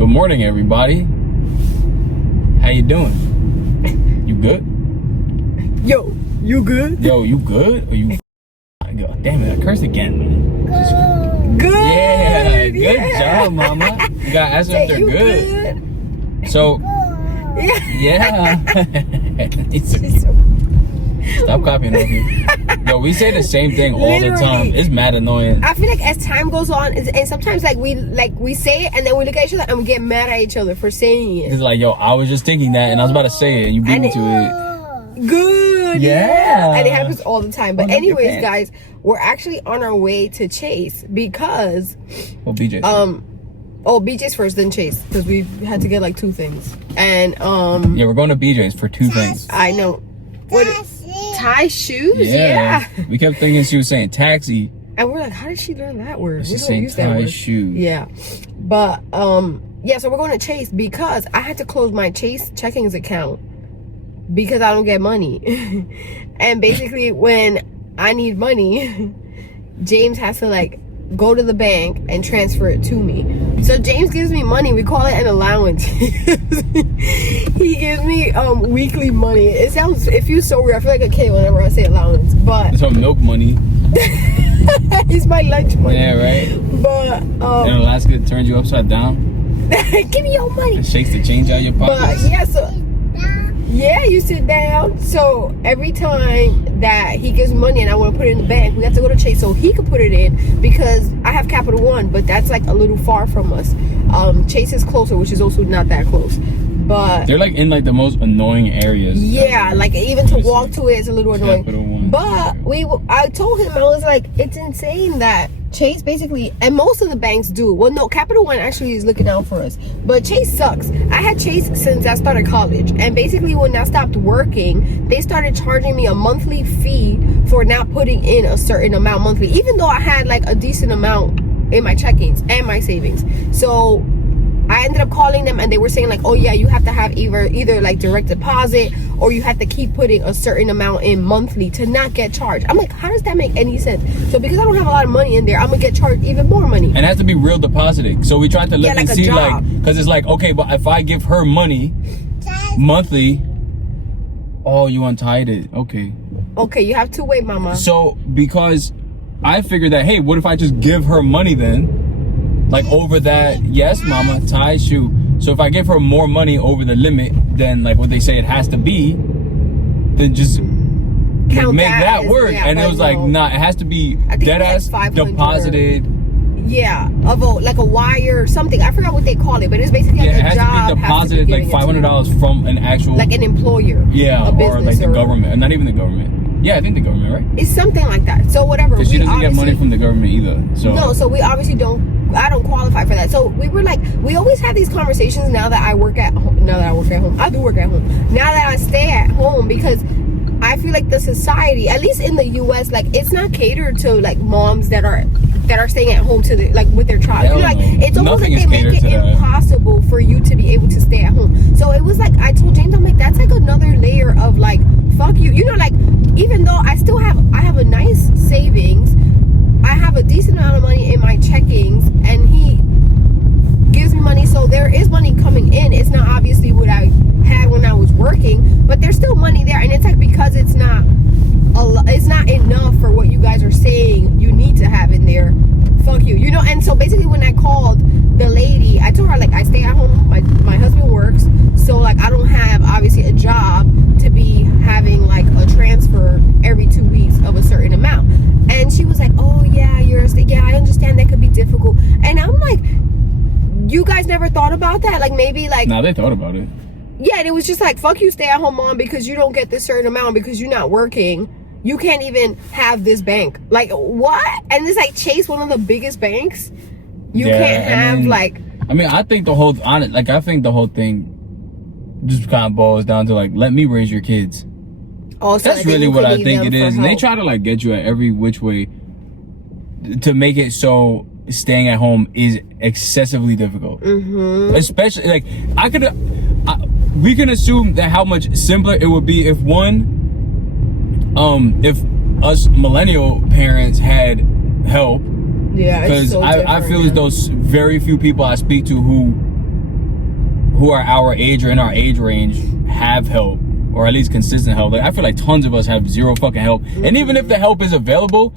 Good morning, everybody. How you doing? You good? Yo, you good? Yo, you good? Or you? Damn it! I cursed again, man. Good. Yeah, good job, mama. You gotta ask them if they're good. So, yeah. Stop copying over here. Yo, we say the same thing all the time. It's mad annoying. I feel like as time goes on, and sometimes we say it and then we look at each other and we get mad at each other for saying it. It's like, yo, I was just thinking that and I was about to say it and you beat me to it. Good. Yeah. And it happens all the time. But anyways, guys, we're actually on our way to Chase because BJ's. BJ's first, then Chase, because we had to get like 2 things. And yeah, we're going to BJ's for 2 things. I know. What? Tie shoes? Yeah. We kept thinking she was saying taxi. And we're like, how did she learn that word? She's saying use that word. Shoes. Yeah. But yeah, so we're going to Chase because I had to close my Chase checkings account because I don't get money. And basically when I need money, James has to like go to the bank and transfer it to me. So James gives me money. We call it an allowance. He gives me weekly money. It feels so weird. I feel like a kid whenever I say allowance, but it's milk money. It's my lunch money. Yeah, right. But in Alaska, it turns you upside down. Give me your money. It shakes the change out of your pockets. But yeah, so yeah, you sit down. So every time that he gives money and I want to put it in the bank, we have to go to Chase so he could put it in because I have Capital One, but that's like a little far from us. Chase is closer, which is also not that close. But they're like in like the most annoying areas. Yeah, like even to walk to it is a little annoying. But I told him, I was like, it's insane that Chase basically, and most of the banks do. Well, no, Capital One actually is looking out for us. But Chase sucks. I had Chase since I started college. And basically when I stopped working, they started charging me a monthly fee for not putting in a certain amount monthly. Even though I had like a decent amount in my checkings and my savings. So I ended up calling them and they were saying like, oh yeah, you have to have either like direct deposit or you have to keep putting a certain amount in monthly to not get charged. I'm like, how does that make any sense? So because I don't have a lot of money in there, I'm gonna get charged even more money. And it has to be real deposited. So we tried to look and see like, because it's like, okay, but if I give her money monthly, oh, you untied it. Okay. Okay, you have to wait, mama. So because I figured that, hey, what if I just give her money then? Like over that, yes, mama, tie shoe. So if I give her more money over the limit than like what they say it has to be, then just make that work. Yeah, and it was like, nah, it has to be dead ass deposited. Yeah, of like a wire or something. I forgot what they call it, but it's basically like it has to be deposited like $500 from an actual, like an employer. Yeah, or like the government, not even the government. Yeah, I think the government, right? It's something like that. So whatever. Because she doesn't get money from the government either. So no, so we obviously don't. I don't qualify for that. So we were like, we always have these conversations now that I work at home. Now that I work at home, I do work at home. Now that I stay at home, because I feel like the society, at least in the U.S., like it's not catered to like moms that are staying at home with their child. You know, like it's almost like they make it impossible for you to be able to stay at home. So it was like I told James, I'm like, that's like another layer of like, fuck you. You know, like even though I have a nice savings, I have a decent amount of money in my checkings, and he gives me money, so there is money coming in. It's not obviously what I had when I was working, but there's still money there, and it's like because it's not enough for what you guys are saying you need to have in there. Fuck you, you know. And so basically when I called the lady, I told her like I stay at home, my husband works, so like I don't have obviously a job to be having like a transfer every 2 weeks of a certain amount. And she was like, oh yeah, yeah, I understand that could be difficult. And I'm like, you guys never thought about that? Like maybe like, no, they thought about it. Yeah, and it was just like, fuck you, stay at home mom, because you don't get this certain amount because you're not working. You can't even have this bank. Like what? And it's like Chase, one of the biggest banks. You can't have I think the whole thing just kind of boils down to like, let me raise your kids. Also, that's really what I think it is. And they try to like get you at every which way to make it so staying at home is excessively difficult. Mm-hmm. Especially like we can assume that how much simpler it would be if if us millennial parents had help. Yeah, because I feel as though very few people I speak to who who are our age or in our age range have help, or at least consistent help. Like I feel like tons of us have zero fucking help, and even if the help is available,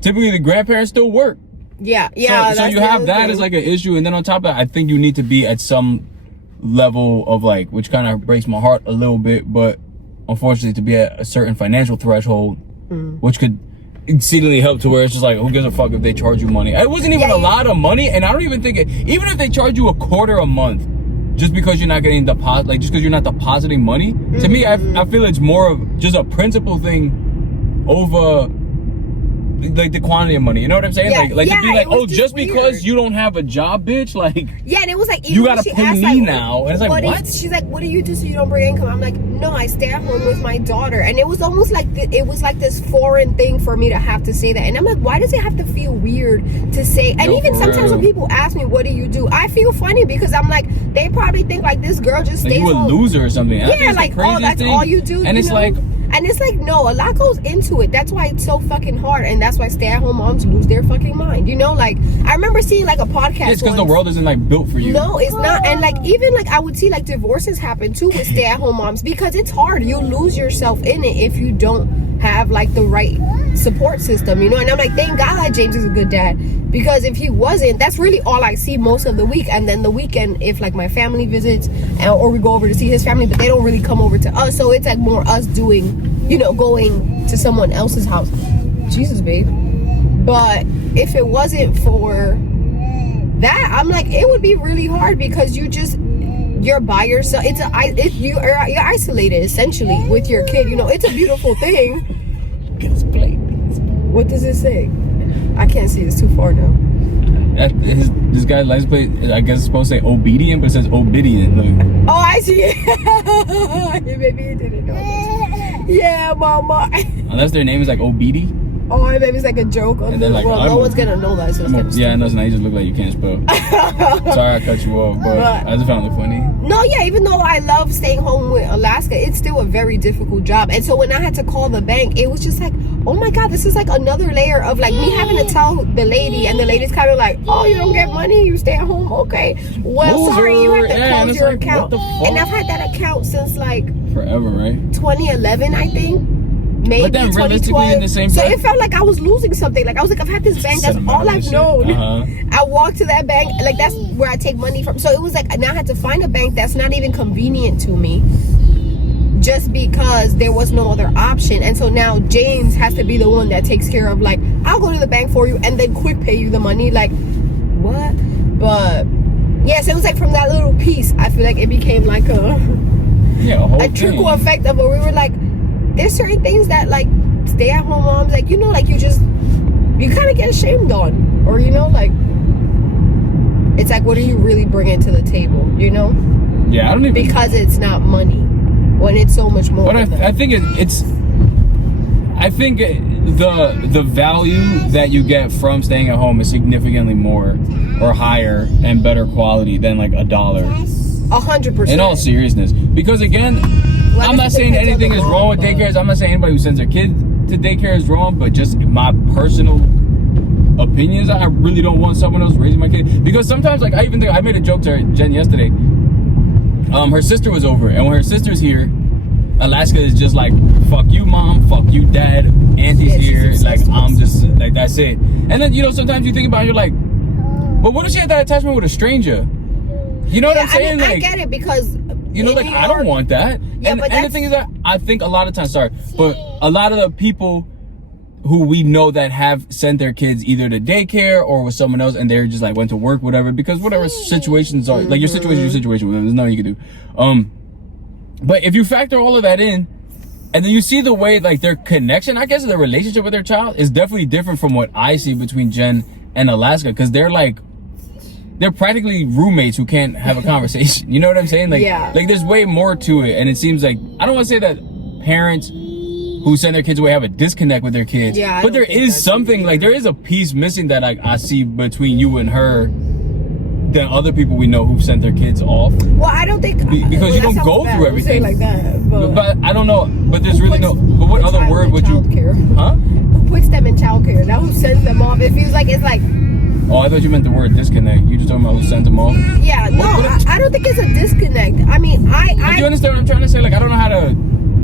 typically the grandparents still work. Yeah. So you have that as like an issue, and then on top of that, I think you need to be at some level of like, which kind of breaks my heart a little bit, but unfortunately to be at a certain financial threshold, which could exceedingly help to where it's just like, who gives a fuck if they charge you money? It wasn't even a lot of money, and I don't even think even if they charge you $0.25 a month just because you're not getting deposit, like just because you're not depositing money, to me I feel it's more of just a principle thing over like the quantity of money. You know what I'm saying? To be like, oh, just weird. Because you don't have a job, bitch, like, and it was like, you gotta pay me now. And it's like, what? She's like, what do you do so you don't bring income? I'm like, no, I stay at home with my daughter. And it was almost like it was like this foreign thing for me to have to say that. And I'm like, why does it have to feel weird to say? And even sometimes when people ask me, what do you do? I feel funny because I'm like, they probably think like this girl just stays home. You a loser or something. Yeah, like, oh, that's all you do. And it's like, and it's like, no, a lot goes into it. That's why it's so fucking hard. And that's why stay-at-home moms lose their fucking mind. You know, like, I remember seeing like a podcast. It's because the world isn't like built for you. No, it's not. And like, even like I would see like divorces happen too with stay-at-home moms because it's hard. You lose yourself in it if you don't have like the right support system, you know. And I'm like, thank God that James is a good dad, because if he wasn't, that's really all I see most of the week. And then the weekend, if like my family visits or we go over to see his family, but they don't really come over to us, so it's like more us doing, you know, going to someone else's house. Jesus, babe. But if it wasn't for that, I'm like, it would be really hard because you're by yourself. You're isolated essentially with your kid. You know, it's a beautiful thing. What does it say? I can't see. It's too far now. This guy's license plate, I guess it's supposed to say obedient, but it says obedient. Look. Oh, I see it. Maybe you didn't know this. Yeah, mama. Unless their name is like Obedi. Oh, maybe it's like a joke. And then like, well, no one's gonna know that. So yeah, no, you just look like you can't spell. Sorry I cut you off, but I just found it funny. No, yeah, even though I love staying home with Alaska, it's still a very difficult job. And so when I had to call the bank, it was just like, oh my God, this is like another layer of like me having to tell the lady, and the lady's kind of like, oh, you don't get money, you stay at home, okay. Well, sorry, you have to close your account. And I've had that account since like forever, right? 2011, I think. Maybe but then realistically in the same so it felt like I was losing something. Like I was like, I've had this bank, that's all I've known. I walked to that bank, like that's where I take money from. So it was like, now I had to find a bank that's not even convenient to me, just because there was no other option. And so now James has to be the one that takes care of, like, I'll go to the bank for you and then quick pay you the money. Like, what? But yes, it was like from that little piece, I feel like it became like a trickle effect of where we were like, there's certain things that like stay-at-home moms, like, you know, like you kind of get ashamed on, or, you know, like, it's like, what are you really bringing to the table, you know? Yeah, I don't even, because it's not money when it's so much more. But I think I think the value that you get from staying at home is significantly more or higher and better quality than like $1. 100%. In all seriousness, because again, I'm not saying anything is wrong with daycares. I'm not saying anybody who sends their kid to daycare is wrong, but just my personal opinions, I really don't want someone else raising my kid. Because sometimes, like, I made a joke to Jen yesterday. Her sister was over, and when her sister's here, Alaska is just like, fuck you, mom, fuck you, dad, auntie's here, like, I'm just, like, that's it. And then, you know, sometimes you think about it, you're like, but what if she had that attachment with a stranger? You know what I'm saying? I get it, because you know, like, I don't want that. Yeah, and the thing is that I think a lot of times, but a lot of the people who we know that have sent their kids either to daycare or with someone else, and they're just like went to work, whatever, because whatever situations are, like, your situation with them, there's nothing you can do. But if you factor all of that in, and then you see the way, like, their connection, I guess, their relationship with their child is definitely different from what I see between Jen and Alaska, because they're practically roommates who can't have a conversation. You know what I'm saying? Like, yeah. Like, there's way more to it, and it seems like, I don't want to say that parents who send their kids away have a disconnect with their kids, yeah, but there is something, like, there is a piece missing that I see between you and her than other people we know who've sent their kids off. Well, I don't think because you don't go through everything like that. But I don't know. But there's really no. But what other word would you? Huh? Who puts them in childcare? That who sends them off? It feels like it's like. Oh, I thought you meant the word disconnect. You just talking about who sends them off? Yeah, no, I don't think it's a disconnect. Do you understand what I'm trying to say? Like, I don't know how to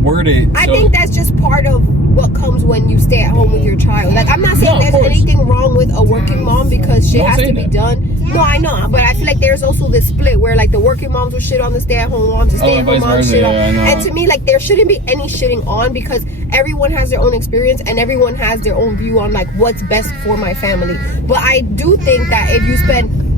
word it. I think that's just part of what comes when you stay at home with your child. Like, I'm not saying there's anything wrong with a working mom because shit has to be done. No, I know, but I feel like there's also this split where like the working moms will shit on the stay-at-home moms, the stay-at-home moms shit on. And to me, like, there shouldn't be any shitting on because everyone has their own experience and everyone has their own view on like what's best for my family. But I do think that if you spend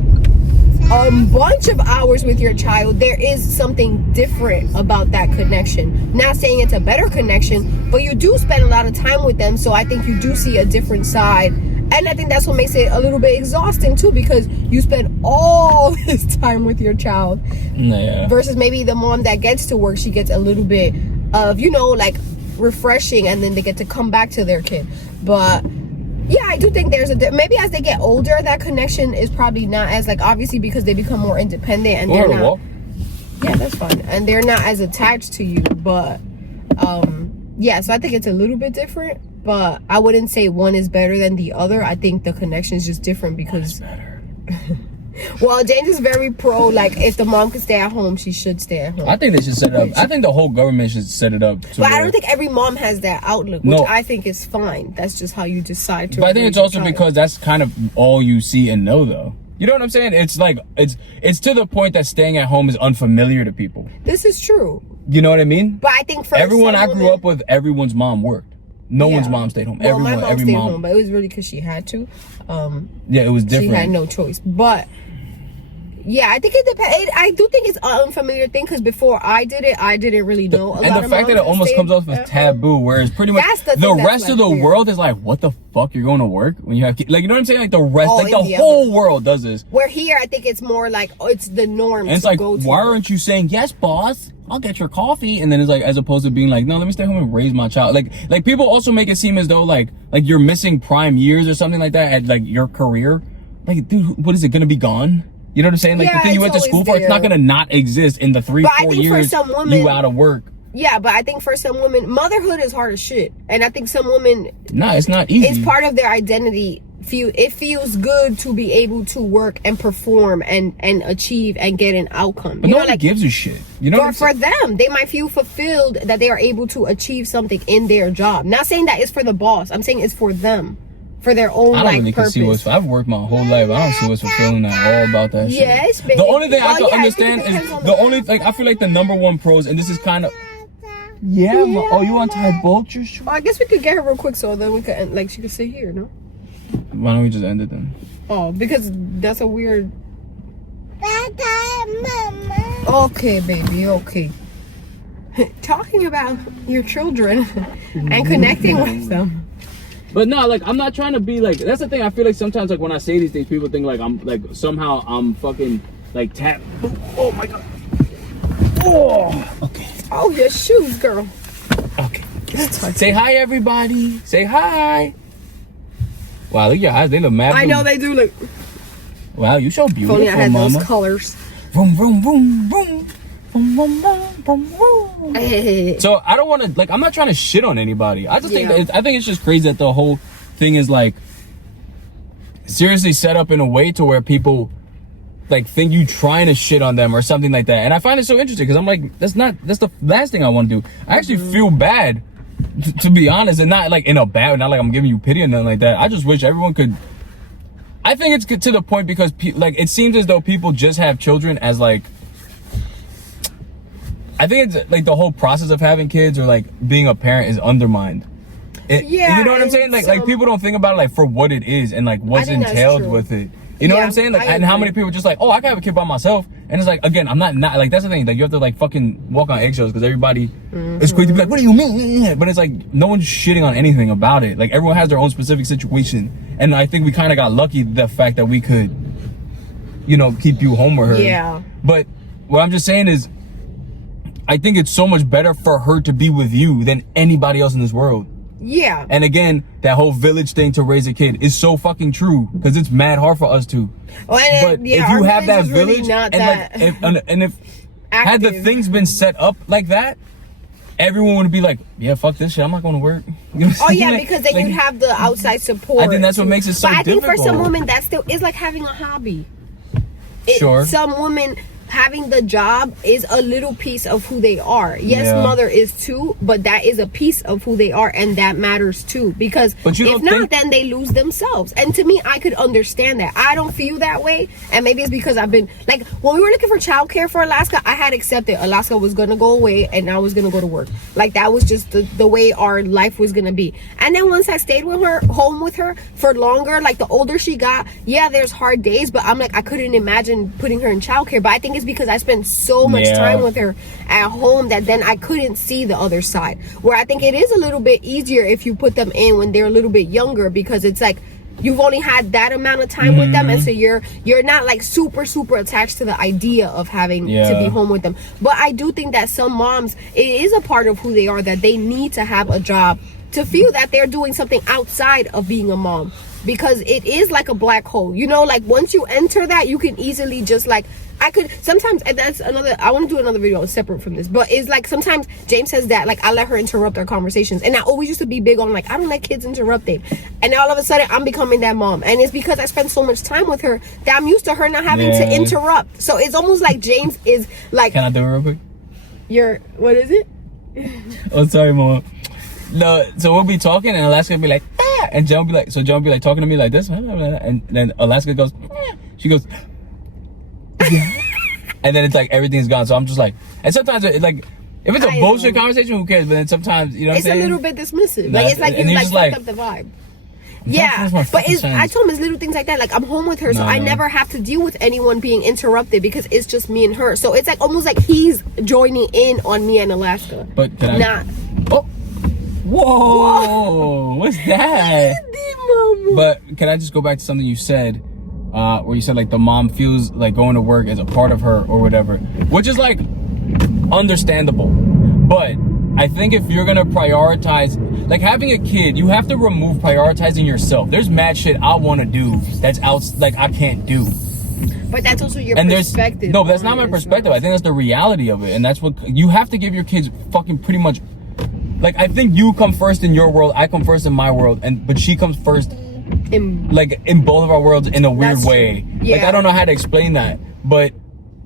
a bunch of hours with your child, there is something different about that connection. Not saying it's a better connection, but you do spend a lot of time with them, so I think you do see a different side. And I think that's what makes it a little bit exhausting too, because you spend all this time with your child. Yeah. Versus maybe the mom that gets to work, she gets a little bit of, you know, like refreshing, and then they get to come back to their kid. But yeah, I do think there's maybe as they get older, that connection is probably not as like, obviously because they become more independent and they're not. Yeah, that's fine. And they're not as attached to you. But yeah, so I think it's a little bit different. But I wouldn't say one is better than the other. I think the connection is just different because. Better. Well, James is very pro, like, if the mom could stay at home, she should stay at home. I think they should set it up. I think the whole government should set it up. But I don't think every mom has that outlook, which I think is fine. That's just how you decide to. But I think it's also because that's kind of all you see and know, though. You know what I'm saying? It's like, it's to the point that staying at home is unfamiliar to people. This is true. You know what I mean? But I think for everyone I grew up with, everyone's mom worked. No one's mom stayed home. Well, my mom stayed home, but it was really because she had to. Yeah, it was different. She had no choice. But yeah, I think it depends. I do think it's an unfamiliar thing because before I didn't really know. And the fact that it almost comes off as taboo, whereas pretty much the rest of the world is like, what the fuck, you're going to work when you have kids? Like, you know what I'm saying? Like the rest, like the whole world does this. Where here, I think it's more like, it's the norm. And it's like, why aren't you saying, yes, boss, I'll get your coffee? And then it's like, as opposed to being like, no, let me stay home and raise my child. Like people also make it seem as though like you're missing prime years or something like that at like your career. Like, dude, what is it going to be gone? You know what I'm saying? Like, the thing you went to school for, it's not going to not exist in the 3-4 years you out of work. Yeah, but I think for some women, motherhood is hard as shit. And I think some women... Nah, it's not easy. It's part of their identity. It feels good to be able to work and perform and achieve and get an outcome. But no one gives a shit. You know for them, they might feel fulfilled that they are able to achieve something in their job. Not saying that it's for the boss. I'm saying it's for them. For their own purpose. I've worked my whole life. I don't see what's fulfilling at all about that shit. Yes, baby. The only thing I can understand is the only like I feel like the number one pros, and this is kind of oh, you want to tie both your shoes? I guess we could get her real quick so then we could like she could sit here, no? Why don't we just end it then? Oh, because that's a weird. Okay, baby. Okay. Talking about your children and connecting with them. But no, like, I'm not trying to be like, that's the thing. I feel like sometimes, like, when I say these things, people think like I'm like somehow I'm fucking like oh my god. Oh, okay. Oh, your shoes, girl. Okay. Say hi, everybody. Say hi. Wow, look at your eyes. They look mad. I know they do look. Wow, you so beautiful, if only I had mama. those colors. Vroom, vroom, vroom, vroom. So I don't want to like. I'm not trying to shit on anybody. I just think that I think it's just crazy that the whole thing is like seriously set up in a way to where people like think you trying to shit on them or something like that. And I find it so interesting because I'm like, that's the last thing I want to do. I actually feel bad, to be honest, and not like in a bad, not like I'm giving you pity or nothing like that. I just wish everyone could. I think it's to the point because like it seems as though people just have children as like. I think it's like the whole process of having kids or like being a parent is undermined. You know what I'm saying? Like people don't think about it like for what it is and like what's entailed with it. You know what I'm saying? Like, and how many people just like, oh, I can have a kid by myself. And it's like, again, I'm not like, that's the thing. Like you have to like fucking walk on eggshells because everybody is quick to be like, what do you mean? But it's like, no one's shitting on anything about it. Like everyone has their own specific situation. And I think we kind of got lucky the fact that we could, you know, keep you home with her. Yeah. But what I'm just saying is, I think it's so much better for her to be with you than anybody else in this world. Yeah. And again, that whole village thing to raise a kid is so fucking true because it's mad hard for us too. Well, but if you have that village, and if had the things been set up like that, everyone would be like, yeah, fuck this shit, I'm not going to work. You know because then you'd have the outside support. I think that's what makes it so difficult. But I think for some women, that still is like having a hobby. Sure. Some women having the job is a little piece of who they are. Yes, mother is too, but that is a piece of who they are, and that matters too. Because if not, then they lose themselves. And to me, I could understand that. I don't feel that way, and maybe it's because I've been like, when we were looking for childcare for Alaska, I had accepted Alaska was gonna go away, and I was gonna go to work. Like, that was just the way our life was gonna be. And then once I stayed with her, home with her for longer, like the older she got, yeah, there's hard days, but I'm like, I couldn't imagine putting her in childcare. But I think it's because I spent so much time with her at home that then I couldn't see the other side. Where I think it is a little bit easier if you put them in when they're a little bit younger, because it's like you've only had that amount of time with them, and so you're not like super attached to the idea of having to be home with them. But I do think that some moms, it is a part of who they are, that they need to have a job to feel that they're doing something outside of being a mom. Because it is like a black hole, you know, like once you enter that, you can easily just like, I could sometimes, and that's another, I want to do another video separate from this, but it's like sometimes James says that like I let her interrupt our conversations, and I always used to be big on like, I don't let kids interrupting, and now all of a sudden I'm becoming that mom, and it's because I spend so much time with her that I'm used to her not having to interrupt. So it's almost like James is like, can I do it real quick? What is it? Oh, sorry, mom. No, so we'll be talking, and Alaska will be like, ah, and John will be like, so John will be like talking to me like this, and then Alaska goes, ah. She goes, and then it's like everything's gone. So I'm just like, and sometimes it's like, if it's a bullshit conversation, who cares? But then sometimes, you know what I'm saying? It's a little bit dismissive. Like, it's like you like fucked up the vibe. Yeah, but I told him it's little things like that. Like, I'm home with her, so I never have to deal with anyone being interrupted because it's just me and her. So it's like almost like he's joining in on me and Alaska. But can I? Not. Oh. Whoa! What's that? But can I just go back to something you said, where you said like the mom feels like going to work as a part of her or whatever, which is like understandable. But I think if you're gonna prioritize, like having a kid, you have to remove prioritizing yourself. There's mad shit I want to do that's out, like I can't do. But that's also your perspective. No, that's not my perspective. I think that's the reality of it, and that's what you have to give your kids fucking pretty much. Like, I think you come first in your world, I come first in my world, but she comes first in both of our worlds in a weird way. Yeah. Like, I don't know how to explain that, but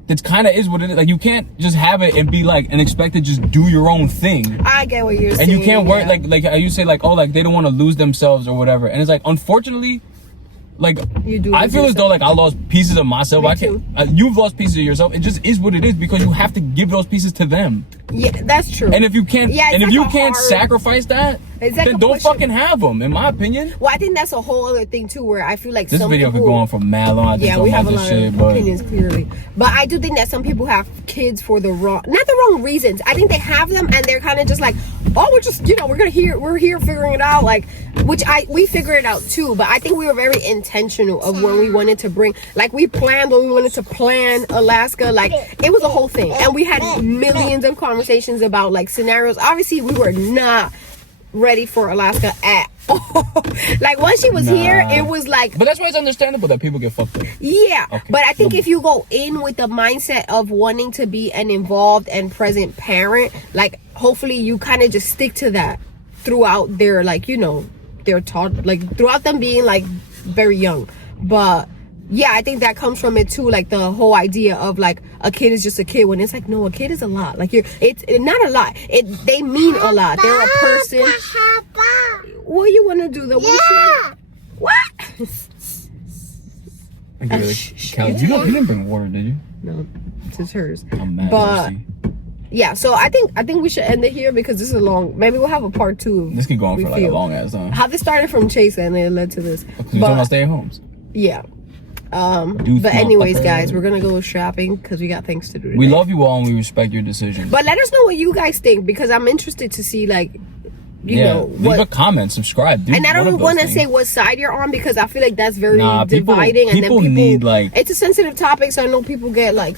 it kind of is what it is. Like, you can't just have it and be like, and expect to just do your own thing. I get what you're saying. And you can't work, like you say, like, oh, like, they don't want to lose themselves or whatever. And it's like, unfortunately, like, I feel as though, like, I lost pieces of myself. You've lost pieces of yourself. It just is what it is because you have to give those pieces to them. Yeah, that's true. And if you can't, sacrifice that, then don't fucking have them, in my opinion. Well, I think that's a whole other thing too, where I feel like this video could go on for mad long. Yeah, we have a lot of opinions, clearly. But I do think that some people have kids for not the wrong reasons. I think they have them and they're kind of just like, oh, we're just, we're here figuring it out, like, which we figured it out too. But I think we were very intentional of when we wanted to bring, like, we planned when we wanted to plan Alaska, like, it was a whole thing, and we had millions of conversations about like scenarios. Obviously, we were not ready for Alaska at all. Like, once she was here, it was like, but that's why it's understandable that people get fucked up. Yeah, okay. But I think if you go in with the mindset of wanting to be an involved and present parent, like, hopefully you kind of just stick to that throughout their, like, they're taught, like, throughout them being like very young. But yeah, I think that comes from it too, like the whole idea of like a kid is just a kid, when it's like, no, a kid is a lot. Like, it's not a lot. They mean a lot. They're a person. What you want to do though? What? You didn't bring water, did you? No, it's hers. I'm mad. But yeah, so I think we should end it here because this is long. Maybe we'll have a part 2. This could go on for like a long ass time. How this started from Chase and it led to this. You're talking about stay at homes. Yeah. But anyways, guys, we're gonna go shopping because we got things to do today. We love you all and we respect your decisions. But let us know what you guys think, because I'm interested to see, like, you know, leave a comment, subscribe. And I don't want to say what side you're on because I feel like that's very dividing. People need, like, it's a sensitive topic, so I know people get like,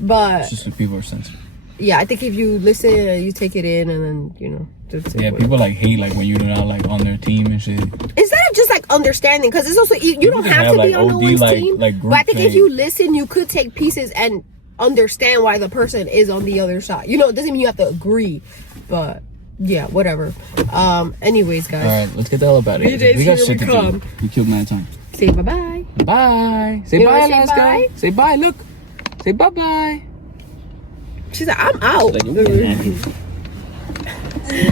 but it's just that people are sensitive. Yeah, I think if you listen, you take it in, and then people like hate like when you're not like on their team and shit. Instead of just like understanding, because it's also you don't have to be on no one's team. But I think if you listen, you could take pieces and understand why the person is on the other side. It doesn't mean you have to agree, but yeah, whatever. Anyways, guys. All right, let's get the hell up out of here. We got shit to do. You killed my time. Say bye-bye. Bye. Say bye, Alaska. Say bye. Look. Say bye-bye. She's like, I'm out. Like,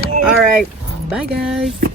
All right. Bye, guys.